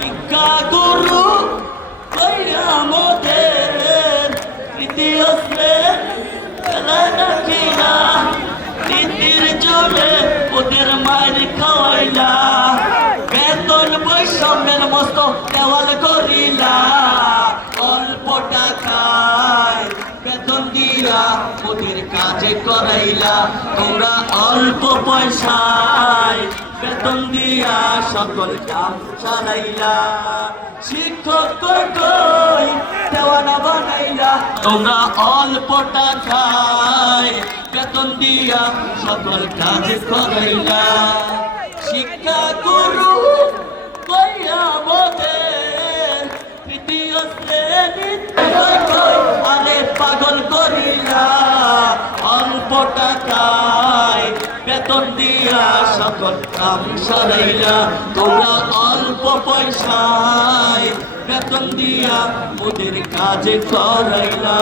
শিক্ষা গুরু কইরা মোদের তৃতীয় শ্রেণী রাখিলা নীতির জোরে ওদের মায়ের খাওয়াইলা বেতন বৈষম্যের মস্ত দেওয়াল করিলা অল্প টাকায় বেতন দিয়া ওদের কাজে করাইলা তোমরা অল্প পয়সায় বেতন দিয়া সকল কাম চালাইলা শিক্ষক কই দেওয়ানা বানাইলা তোমরা অল্প টাকায় বেতন দিয়া সকল কাজ করাইলা শিক্ষা গুরু কইয়া মোদের তৃতীয় শ্রেণীতে আরে পাগল করিলা অল্প টাকায় বেতন দিয়া সকল কাম সরাইলা তোমরা অল্প পয়সায় বেতন দিয়া ওদের কাজ করাইলা